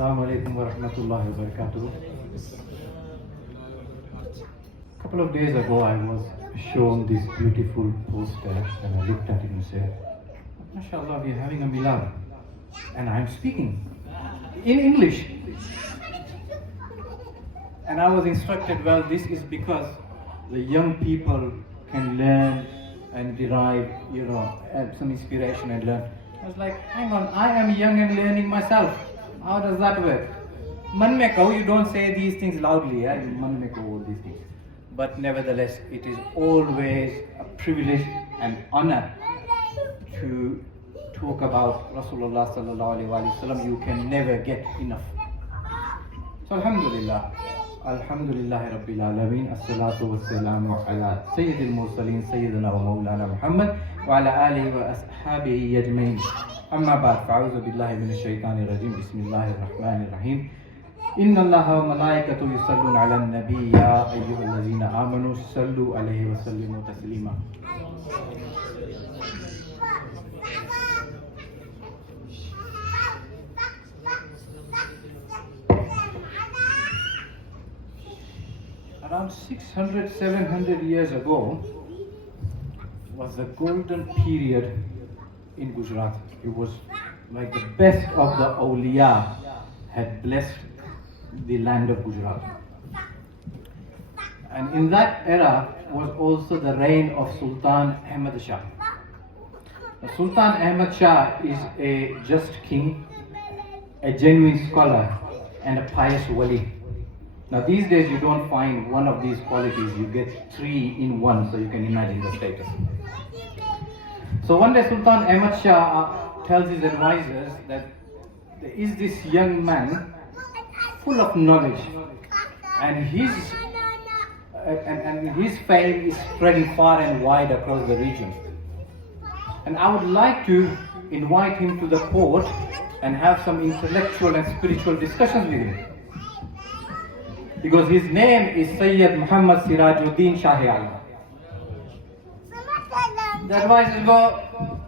Assalamu alaikum wa rahmatullahi wa barakatuh. A couple of days ago I was shown this beautiful poster and I looked at it and said, MashaAllah, we are having a Milad. And I'm speaking in English. And I was instructed, well, this is because the young people can learn and derive, some inspiration and learn. I was like, hang on, I am young and learning myself. How does that work? Man mein kaho, you don't say these things loudly, yeah? Man mein kaho, all these things. But nevertheless, it is always a privilege and honor to talk about Rasulullah sallallahu alaihi wasallam. You can never get enough. So Alhamdulillah. Alhamdulillahi Rabbil Alameen. As-salatu was-salamu ala Sayyid al-Mursaleen Sayyidina wa Mawlana Muhammad wa ala alihi wa ashabihi ajmain. Amma ba'd, fa'udhu billahi minash shaitanir rajim. Bismillahir rahmanir rahim. Inna Allaha wa malaikatahu yusalluna ala an-nabi ya ayyuhalladhina amanu sallu alayhi wa sallimu taslima. Around 600, 700 years ago was the golden period in Gujarat. It was like the best of the awliya had blessed the land of Gujarat. And in that era was also the reign of Sultan Ahmed Shah. Now, Sultan Ahmed Shah is a just king, a genuine scholar, and a pious wali. Now these days you don't find one of these qualities, you get three in one, so you can imagine the status. So one day Sultan Ahmed Shah tells his advisors that there is this young man full of knowledge and his fame is spreading far and wide across the region. And I would like to invite him to the court and have some intellectual and spiritual discussions with him. Because his name is Sayyid Muhammad Sirajuddin Shahi Alam. The advisors go,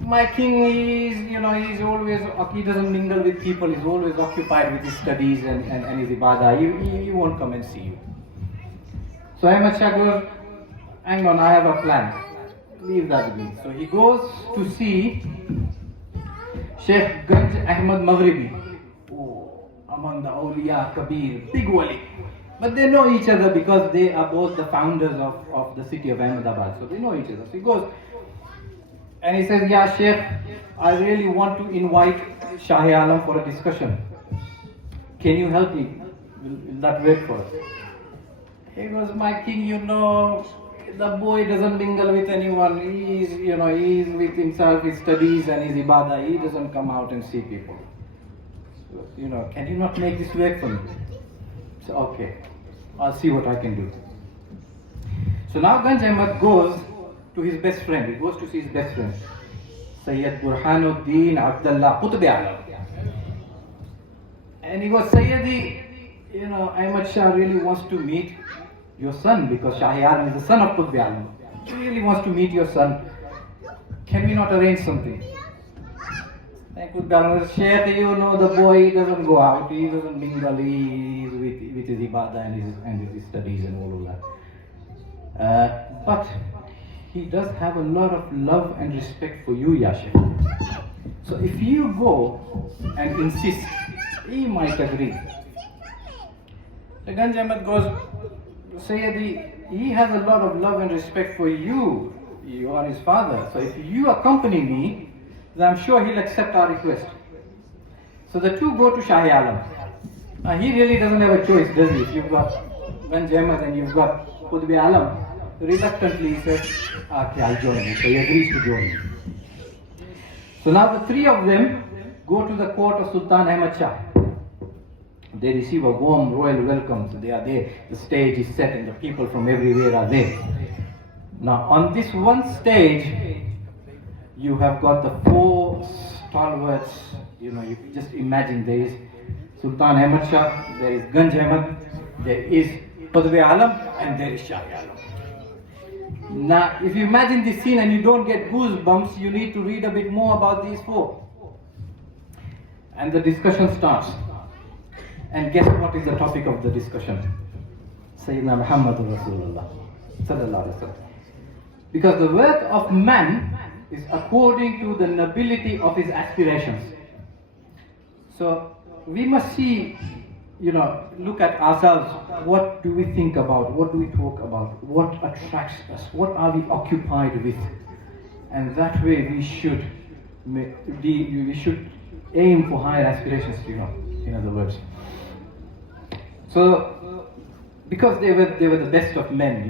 my king is, he's always, he doesn't mingle with people, he's always occupied with his studies and his ibadah, he won't come and see you. So Ahmed Shah goes, hang on, I have a plan, leave that with me. So he goes to see Sheikh Ganj Ahmed Maghribi, among the awliya, Kabir, big wali. But they know each other because they are both the founders of the city of Ahmedabad. So they know each other. So he goes and he says, yeah, Sheikh, I really want to invite Shahi Alam for a discussion. Can you help me? Will that work for us? He goes, my king, the boy doesn't mingle with anyone. He's with himself, his studies and his ibadah. He doesn't come out and see people. Can you not make this work for me? So, okay, I'll see what I can do. So now Ganj Ahmed goes to his best friend. He goes to see his best friend, Sayyid Burhanuddin Abdullah Qutb Alam. And he goes, Sayyidi, Ahmed Shah really wants to meet your son because Shahi Alam is the son of Qutb Alam. He really wants to meet your son. Can we not arrange something? Sheikh, the boy doesn't go out, he doesn't mingle, he's with his ibadah and his studies and all of that. But he does have a lot of love and respect for you, Ya Sheikh. So if you go and insist, he might agree. The Ganj Ahmed goes, Sayyidi, he has a lot of love and respect for you. You are his father. So if you accompany me, then I'm sure he'll accept our request. So the two go to Shahi Alam. Now he really doesn't have a choice, does he? If you've got Ganj Ahmed and you've got Qutb Alam, reluctantly he says, okay, I'll join you. So he agrees to join you. So now the three of them go to the court of Sultan Ahmed Shah. They receive a warm royal welcome. So they are there. The stage is set and the people from everywhere are there. Now on this one stage, you have got the four stalwarts, you can just imagine there is Sultan Ahmed Shah, there is Ganj Ahmed, there is Qutb Alam, and there is Shahi Alam. Now, if you imagine this scene and you don't get goosebumps, you need to read a bit more about these four. And the discussion starts. And guess what is the topic of the discussion? Sayyidina Muhammadur Rasulullah sallallahu alaihi wasallam. Because the worth of man is according to the nobility of his aspirations. So we must see, look at ourselves. What do we think about? What do we talk about? What attracts us? What are we occupied with? And that way we should aim for higher aspirations, in other words. So, because they were the best of men,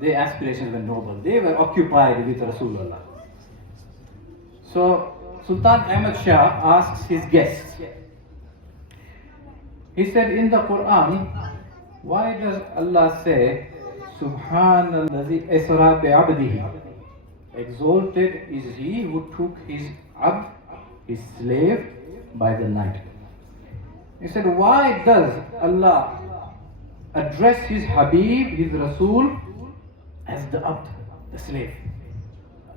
their aspirations were noble. They were occupied with Rasulullah. So, Sultan Ahmed Shah asks his guests. He said in the Quran, why does Allah say, Subhanallazi asra bi'abdihi? Exalted is he who took his abd, his slave, by the night. He said, why does Allah address his Habib, his Rasul, as the abd, the slave?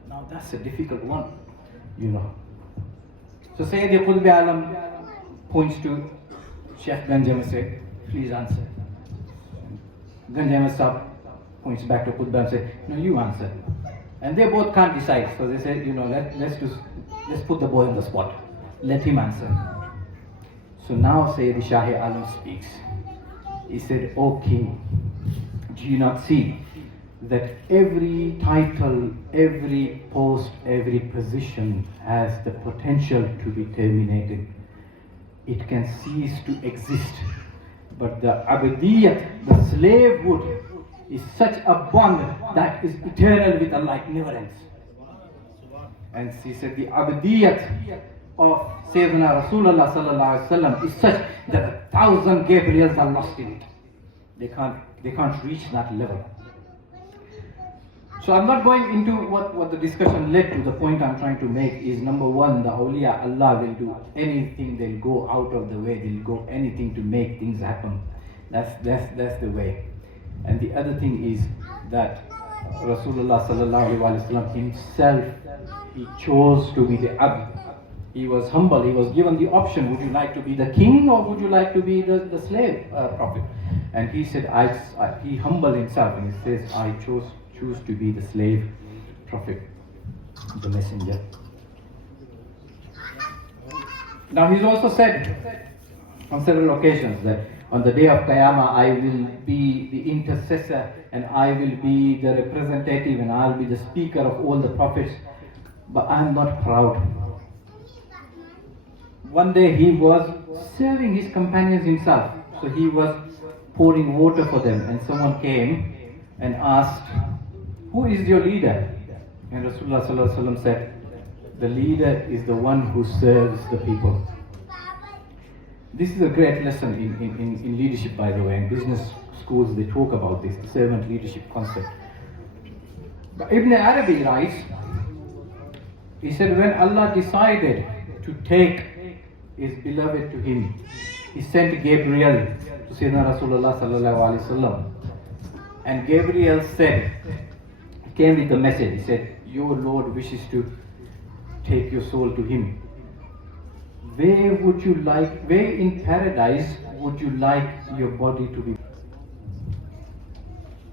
Now that's a difficult one, So Sayyid Qutb Alam points to Sheikh Ganjam and said, please answer. Ganjam Sahib points back to Qutb and said, no, you answer. And they both can't decide, so they said, let's put the boy on the spot. Let him answer. So now Sayyid Shahi Alam speaks. He said, O king, do you not see that every title, every post, every position has the potential to be terminated? It can cease to exist. But the abdiyat, the slavehood, is such a bond that is eternal with Allah, it never ends. And he said the abdiyat of Sayyidina Rasulullah sallallahu alaihi wasallam is such that 1,000 Gabriels are lost in it. They can't reach that level. So I'm not going into what the discussion led to. The point I'm trying to make is, number one, the awliya Allah will do anything. They'll go out of the way. They'll go anything to make things happen. That's the way. And the other thing is that Rasulullah sallallahu alaihi wasallam himself, he chose to be the abd. He was humble. He was given the option: would you like to be the king or would you like to be the slave prophet? And he said, he humbled himself and he says, I choose to be the slave prophet, the messenger. Now he's also said on several occasions that on the day of Qiyamah I will be the intercessor and I will be the representative and I'll be the speaker of all the prophets, but I'm not proud. One day he was serving his companions himself, so he was pouring water for them, and someone came and asked, who is your leader? And Rasulullah sallallahu alaihi wasallam said, the leader is the one who serves the people. This is a great lesson in leadership, by the way. In business schools they talk about this, the servant leadership concept. But Ibn Arabi writes, he said, when Allah decided to take his beloved to him, he sent Gabriel to Sayyidina Rasulullah sallallahu alaihi wasallam. And Gabriel said, he came with the message, he said, your Lord wishes to take your soul to him. Where in paradise would you like your body to be?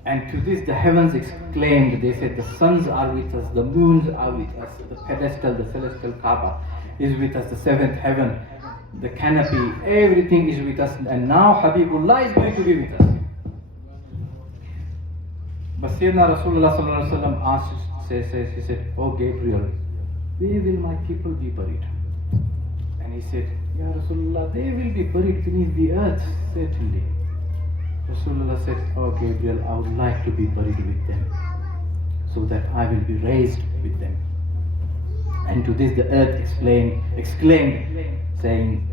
And to this the heavens exclaimed, they said, the suns are with us, the moons are with us, the pedestal, the celestial Kaaba is with us, the seventh heaven, the canopy, everything is with us, and now Habibullah is going to be with us. But Sayyidina Rasulullah sallallahu alaihi wasallam asked, he said, oh Gabriel, where will my people be buried? And he said, Ya Rasulullah, they will be buried beneath the earth, certainly. Rasulullah said, oh Gabriel, I would like to be buried with them, so that I will be raised with them. And to this the earth exclaimed, saying,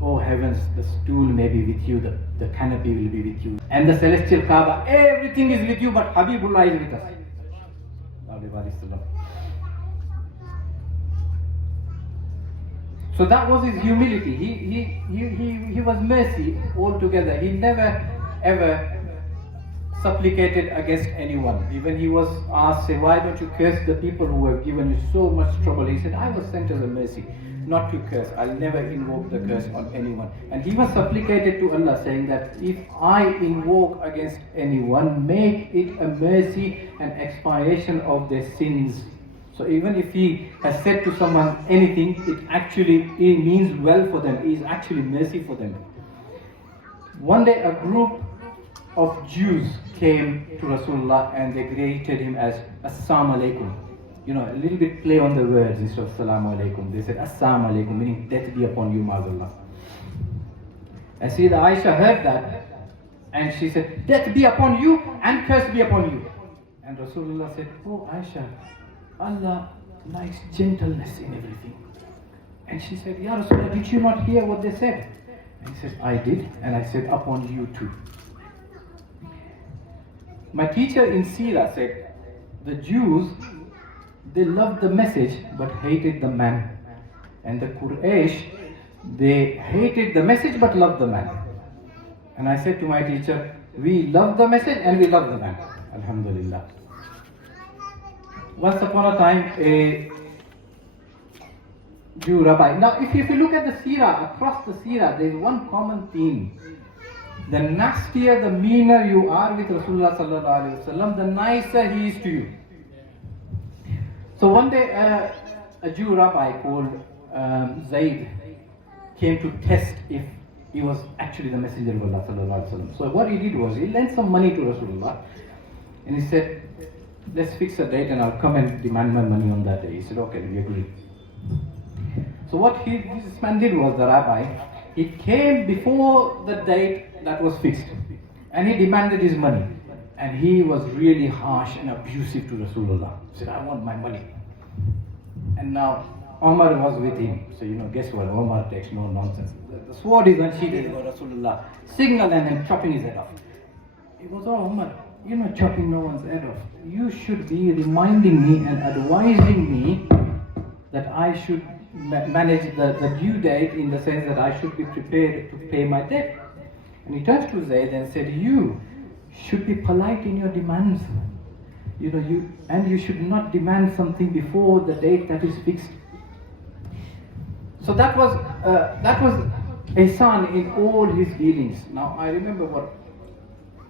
oh heavens, the stool may be with you, the canopy will be with you, and the celestial Kaaba, everything is with you, but Habibullah is with us. So that was his humility. He was mercy altogether. He never ever supplicated against anyone. Even he was asked, say, why don't you curse the people who have given you so much trouble? He said, I was sent as a mercy. not to curse. I'll never invoke the curse on anyone. And he was supplicated to Allah, saying that if I invoke against anyone, make it a mercy and expiation of their sins. So even if he has said to someone anything, it means well for them. It is actually mercy for them. One day a group of Jews came to Rasulullah and they greeted him as Assalamu alaikum. You know, a little bit play on the words instead of Assalamu alaikum. They said Assalamu alaikum, meaning death be upon you, Ma'azallah. And Sayyida Aisha heard that and she said, death be upon you and curse be upon you. And Rasulullah said, oh Aisha, Allah likes gentleness in everything. And she said, Ya Rasulullah, did you not hear what they said? And he said, I did, and I said, upon you too. My teacher in Sirah said, the Jews, they loved the message but hated the man. And the Quraysh, they hated the message but loved the man. And I said to my teacher, we love the message and we love the man. Alhamdulillah. Once upon a time, a Jew rabbi. Now, if you look at the Sirah, across the Sirah, there is one common theme. The nastier, the meaner you are with Rasulullah sallallahu alaihi wasallam, the nicer he is to you. So one day, a Jew rabbi called Saiyed came to test if he was actually the messenger of Allah sallallahu alaihi wasallam. So what he did was, he lent some money to Rasulullah, and he said, let's fix a date and I'll come and demand my money on that day. He said, okay, we agree. So what this man did was, the rabbi, he came before the date that was fixed and he demanded his money. And he was really harsh and abusive to Rasulullah. He said, I want my money. And now Omar was with him. So guess what? Omar takes no nonsense. The sword is unsheathed for Rasulullah. Signal and then chopping his head off. He goes, oh Omar, you're not chopping no one's head off. You should be reminding me and advising me that I should manage the due date, in the sense that I should be prepared to pay my debt. And he turned to Zayd and said, you should be polite in your demands. You should not demand something before the date that is fixed. So that was Ihsan in all his dealings. Now I remember what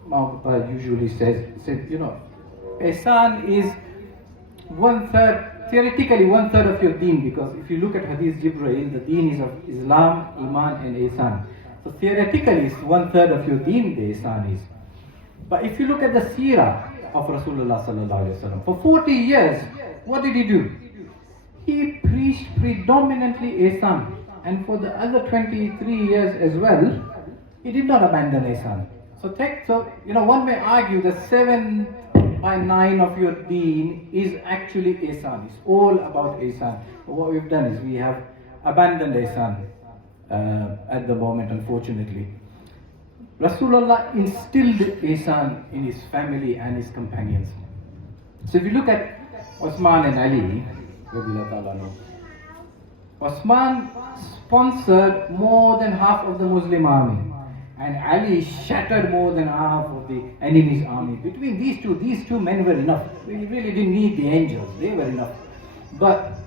Maulana usually said, Ihsan is theoretically one third of your deen, because if you look at Hadith Jibreel, the deen is of Islam, Iman and Ihsan. So theoretically it's one third of your deen, the Ihsan is. But if you look at the seerah of Rasulullah sallallahu alaihi wasallam, for 40 years, what did he do? He preached predominantly Ihsan, and for the other 23 years as well, he did not abandon Ihsan. So one may argue that 7 by 9 of your deen is actually Ihsan. It's all about Ihsan. But what we've done is we have abandoned Ihsan at the moment, unfortunately. Rasulullah instilled Ihsan in his family and his companions. So if you look at Osman and Ali, Osman sponsored more than half of the Muslim army, and Ali shattered more than half of the enemy's army. Between these two men were enough. We really didn't need the angels, they were enough. But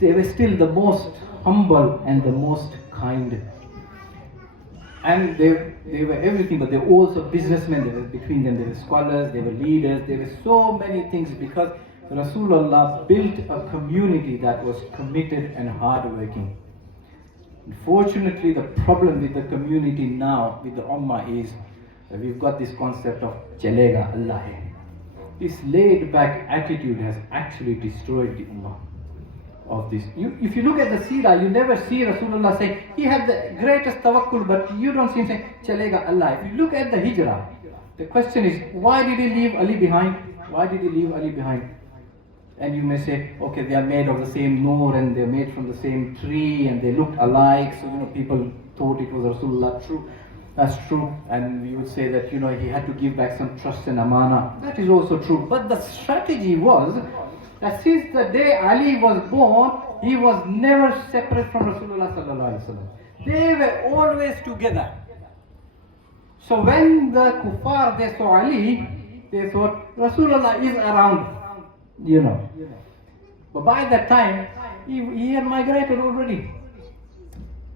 they were still the most humble and the most kind. And they were everything, but they were also businessmen. Between them, they were scholars, they were leaders, there were so many things, because Rasulullah built a community that was committed and hardworking. Unfortunately, the problem with the community now, with the Ummah, is that we've got this concept of Chalega Allah hai. This laid back attitude has actually destroyed the Ummah of this. If you look at the seerah, you never see Rasulullah say, he had the greatest tawakkul, but you don't see him saying, Chalega Allah. If you look at the hijrah, the question is, why did he leave Ali behind? Why did he leave Ali behind? And you may say, okay, they are made of the same noor and they are made from the same tree and they looked alike, so people thought it was Rasulullah. True, that's true. And we would say that he had to give back some trust and amana. That is also true. But the strategy was that since the day Ali was born, he was never separate from Rasulullah sallallahu alaihi wasallam. They were always together. So when the kuffar, they saw Ali, they thought Rasulullah is around. But by that time, he had migrated already.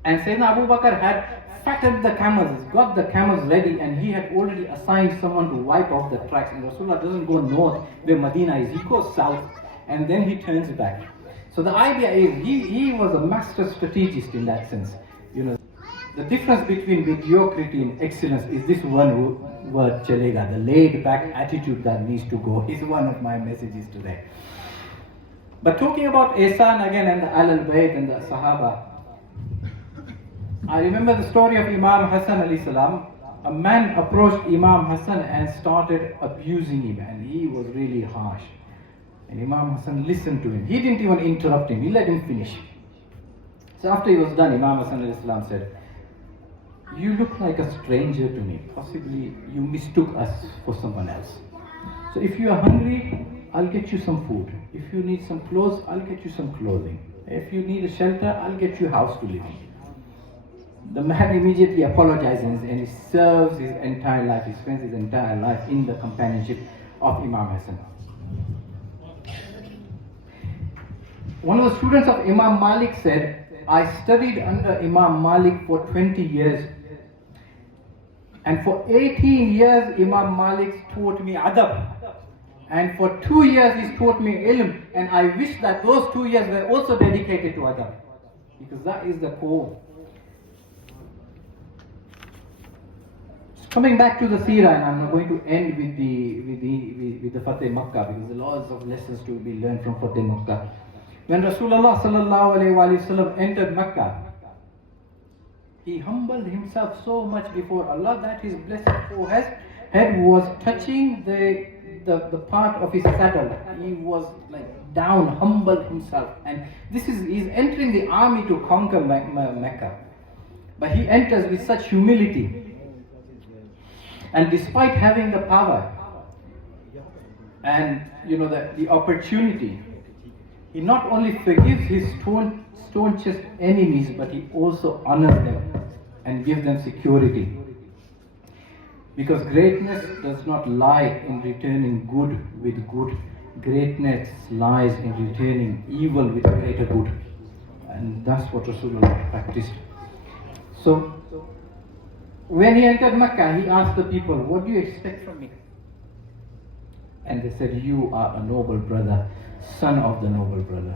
And Sayyidina Abu Bakr had fattened the camels, got the camels ready, and he had already assigned someone to wipe off the tracks. And Rasulullah doesn't go north where Medina is, he goes south and then he turns back. So the idea is he was a master strategist in that sense. You know, the difference between mediocrity and excellence is this one word, chalega, the laid back attitude that needs to go, is one of my messages today. But talking about Ihsan again and the al-Bayt and the Sahaba, I remember the story of Imam Hassan alayhi salam. A man approached Imam Hassan and started abusing him, and he was really harsh. And Imam Hassan listened to him. He didn't even interrupt him, he let him finish. So after he was done, Imam Hassan alayhi salam said, "You look like a stranger to me. Possibly you mistook us for someone else. So if you are hungry, I'll get you some food. If you need some clothes, I'll get you some clothing. If you need a shelter, I'll get you a house to live in." The man immediately apologizes and he serves his entire life, he spends his entire life in the companionship of Imam Hassan. One of the students of Imam Malik said, "I studied under Imam Malik for 20 years. And for 18 years, Imam Malik taught me adab. And for 2 years, he taught me ilm. And I wish that those 2 years were also dedicated to adab. Because that is the core." Coming back to the seerah, and I'm going to end with the Fateh Makkah, because there are lots of lessons to be learned from Fateh Makkah. When Rasulullah sallallahu alaihi wasallam entered Makkah, he humbled himself so much before Allah that his blessed forehead was touching the part of his saddle. He was like down, humbled himself, and he's entering the army to conquer Mecca, but he enters with such humility. And despite having the power and the opportunity, he not only forgives his stone-chest enemies, but he also honors them and gives them security. Because greatness does not lie in returning good with good. Greatness lies in returning evil with greater good. And that's what Rasulullah practiced. So, when he entered Mecca, he asked the people, "What do you expect from me?" And they said, "You are a noble brother, son of the noble brother."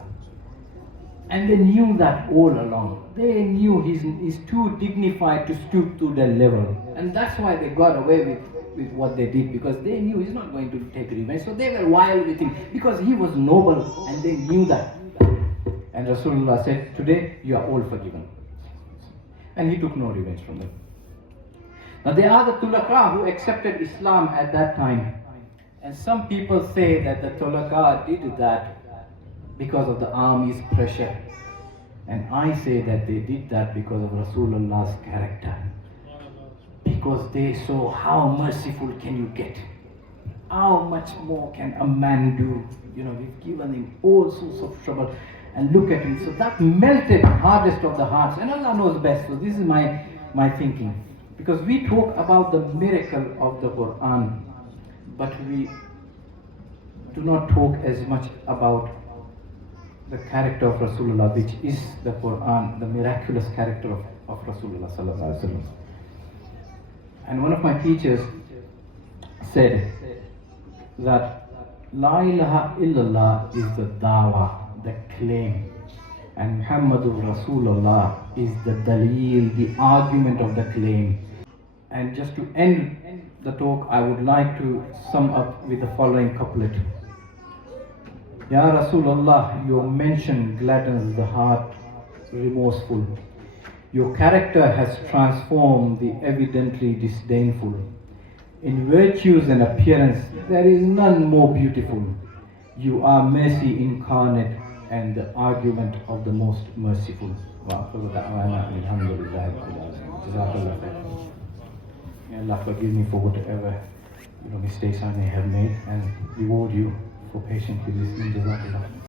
And they knew that all along. They knew he's too dignified to stoop to their level. And that's why they got away with what they did, because they knew he's not going to take revenge. So they were wild with him, because he was noble, and they knew that. And Rasulullah said, "Today you are all forgiven." And he took no revenge from them. Now there are the Tulaka who accepted Islam at that time. And some people say that the Tulaka did that because of the army's pressure. And I say that they did that because of Rasulullah's character. Because they saw how merciful can you get. How much more can a man do? We've given him all sorts of trouble. And look at him. So that melted the hardest of the hearts. And Allah knows best. So this is my thinking. Because we talk about the miracle of the Quran, but we do not talk as much about the character of Rasulullah, which is the Quran, the miraculous character of Rasulullah sallallahu alaihi wasallam. And one of my teachers said that La ilaha illallah is the dawah, the claim, and Muhammadur Rasulullah is the dalil, the argument of the claim. And just to end the talk, I would like to sum up with the following couplet. Ya Rasulullah, your mention gladdens the heart remorseful. Your character has transformed the evidently disdainful. In virtues and appearance, there is none more beautiful. You are mercy incarnate and the argument of the most merciful. May Allah forgive me for whatever mistakes I may have made and reward you for patiently listening. Jazakallah.